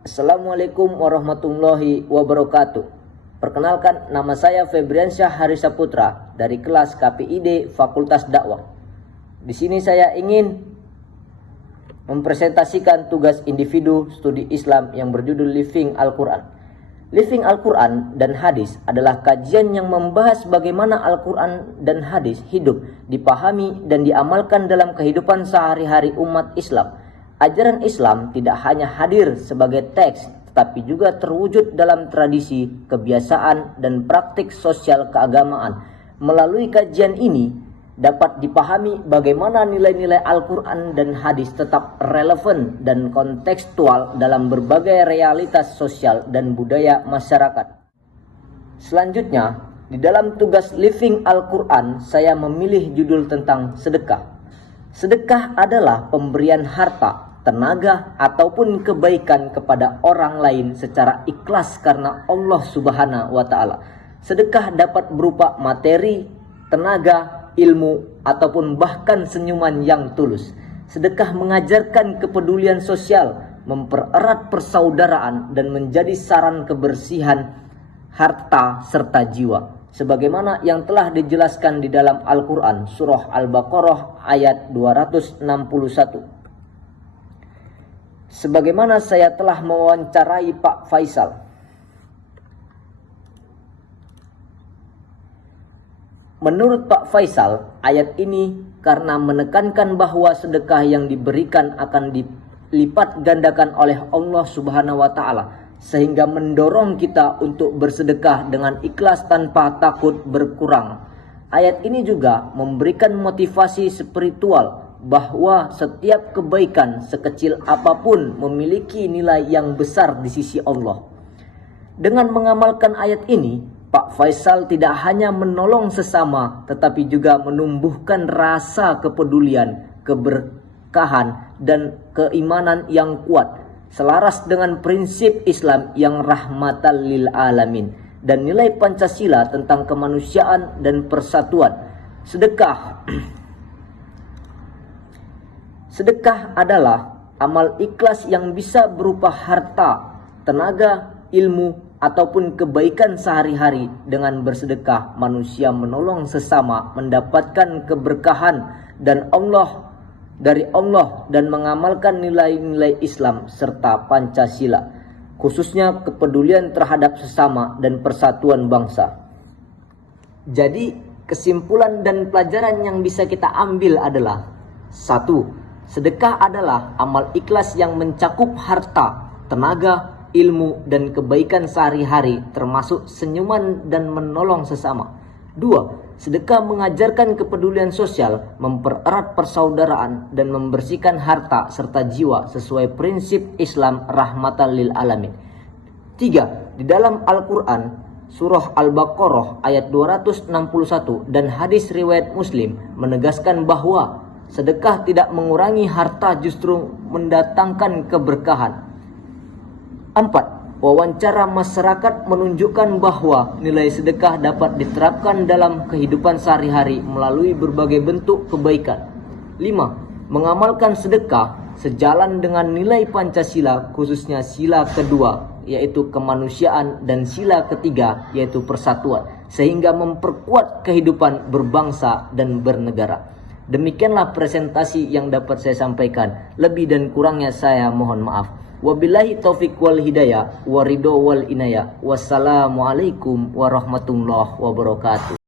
Assalamualaikum warahmatullahi wabarakatuh. Perkenalkan, nama saya Febriansyah Harisa Putra dari kelas KPID Fakultas Dakwah. Di sini saya ingin mempresentasikan tugas individu studi Islam yang berjudul Living Al-Quran. Living Al-Quran dan hadis adalah kajian yang membahas bagaimana Al-Quran dan hadis hidup, dipahami dan diamalkan dalam kehidupan sehari-hari umat Islam. Ajaran Islam tidak hanya hadir sebagai teks, tetapi juga terwujud dalam tradisi, kebiasaan, dan praktik sosial keagamaan. Melalui kajian ini, dapat dipahami bagaimana nilai-nilai Al-Quran dan hadis tetap relevan dan kontekstual dalam berbagai realitas sosial dan budaya masyarakat. Selanjutnya, di dalam tugas Living Al-Quran, saya memilih judul tentang sedekah. Sedekah adalah pemberian harta, tenaga, ataupun kebaikan kepada orang lain secara ikhlas karena Allah Subhanahu wa Ta'ala. Sedekah dapat berupa materi, tenaga, ilmu, ataupun bahkan senyuman yang tulus. Sedekah mengajarkan kepedulian sosial, mempererat persaudaraan, dan menjadi saran kebersihan harta serta jiwa. Sebagaimana yang telah dijelaskan di dalam Al-Quran, surah Al-Baqarah ayat 261. Sebagaimana saya telah mewawancarai Pak Faisal, menurut Pak Faisal, ayat ini karena menekankan bahwa sedekah yang diberikan akan dilipat gandakan oleh Allah Subhanahu wa Ta'ala, sehingga mendorong kita untuk bersedekah dengan ikhlas tanpa takut berkurang. Ayat ini juga memberikan motivasi spiritual bahwa setiap kebaikan sekecil apapun memiliki nilai yang besar di sisi Allah. Dengan mengamalkan ayat ini, Pak Faisal tidak hanya menolong sesama, tetapi juga menumbuhkan rasa kepedulian, keberkahan, dan keimanan yang kuat, selaras dengan prinsip Islam yang rahmatan lil alamin, dan nilai Pancasila tentang kemanusiaan dan persatuan. Sedekah adalah amal ikhlas yang bisa berupa harta, tenaga, ilmu, ataupun kebaikan sehari-hari. Dengan bersedekah, manusia menolong sesama, mendapatkan keberkahan dari Allah dan mengamalkan nilai-nilai Islam serta Pancasila, khususnya kepedulian terhadap sesama dan persatuan bangsa. Jadi, kesimpulan dan pelajaran yang bisa kita ambil adalah: 1. Sedekah adalah amal ikhlas yang mencakup harta, tenaga, ilmu, dan kebaikan sehari-hari, termasuk senyuman dan menolong sesama. 2. Sedekah mengajarkan kepedulian sosial, mempererat persaudaraan, dan membersihkan harta serta jiwa sesuai prinsip Islam rahmatan lil alamin. 3. Di dalam Al-Quran, surah Al-Baqarah ayat 261 dan hadis riwayat Muslim menegaskan bahwa sedekah tidak mengurangi harta, justru mendatangkan keberkahan. 4. Wawancara masyarakat menunjukkan bahwa nilai sedekah dapat diterapkan dalam kehidupan sehari-hari melalui berbagai bentuk kebaikan. 5. Mengamalkan sedekah sejalan dengan nilai Pancasila, khususnya sila kedua, yaitu kemanusiaan, dan sila ketiga, yaitu persatuan, sehingga memperkuat kehidupan berbangsa dan bernegara. Demikianlah presentasi yang dapat saya sampaikan. Lebih dan kurangnya saya mohon maaf. Wabillahi taufiq wal hidayah, waridho wal inayah. Wassalamualaikum warahmatullahi wabarakatuh.